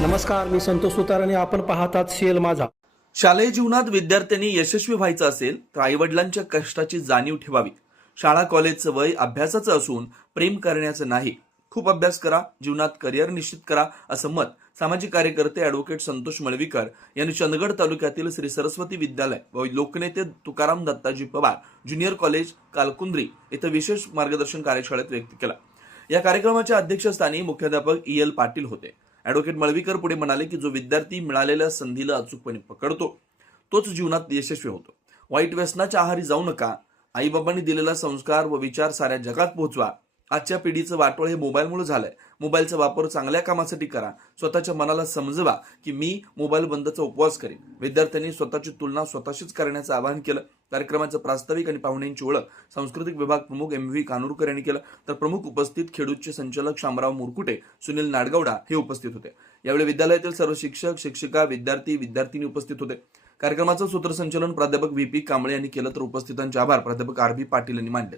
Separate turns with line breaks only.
नमस्कार मी संतोष सुतार आणि आपण पाहतात शेल माझा.
शालेय जीवनात विद्यार्थ्यांनी यशस्वी व्हायचं असेल तर आईवडिलांच्या कष्टाची जाणीव ठेवावी. शाळा कॉलेजचं वय अभ्यासाचं असून प्रेम करण्याचं नाही. खूप अभ्यास करा जीवनात करिअर निश्चित करा असं मत सामाजिक कार्यकर्ते ॲडव्होकेट संतोष मळवीकर यांनी चंदगड तालुक्यातील श्री सरस्वती विद्यालय व लोकनेते तुकाराम दत्ताजी पवार ज्युनियर कॉलेज कालकुंद्री इथं विशेष मार्गदर्शन कार्यशाळेत व्यक्त केला. या कार्यक्रमाच्या अध्यक्षस्थानी मुख्याध्यापक ई एल पाटील होते. ॲडव्होकेट मळवीकर पुढे म्हणाले की जो विद्यार्थी मिळालेल्या संधीला अचूकपणे पकडतो तोच जीवनात यशस्वी होतो. वाईट व्यसनाच्या आहारी जाऊ नका. आईबाबांनी दिलेला संस्कार व विचार साऱ्या जगात पोहोचवा. आजच्या पिढीचं वाटोळ हे मोबाईलमुळे झालंय. मोबाईलचा वापर चांगल्या कामासाठी करा. स्वतःच्या मनाला समजवा की मी मोबाईल बंदचा उपवास करेन. विद्यार्थ्यांनी स्वतःची तुलना स्वतःशीच करण्याचं आवाहन केलं. कार्यक्रमाचं प्रास्ताविक आणि पाहुण्यांची ओळख सांस्कृतिक विभाग प्रमुख एम व्ही कानूरकर यांनी केलं. तर प्रमुख उपस्थित खेडूतचे संचालक शामराव मुरकुटे सुनील नाडगौडा हे उपस्थित होते. यावेळी विद्यालयातील सर्व शिक्षक शिक्षिका विद्यार्थी विद्यार्थिनी उपस्थित होते. कार्यक्रमाचं सूत्रसंचालन प्राध्यापक व्ही पी कांबळे यांनी केलं. तर उपस्थितांचे आभार. प्राध्यापक आर बी पाटील यांनी मांडले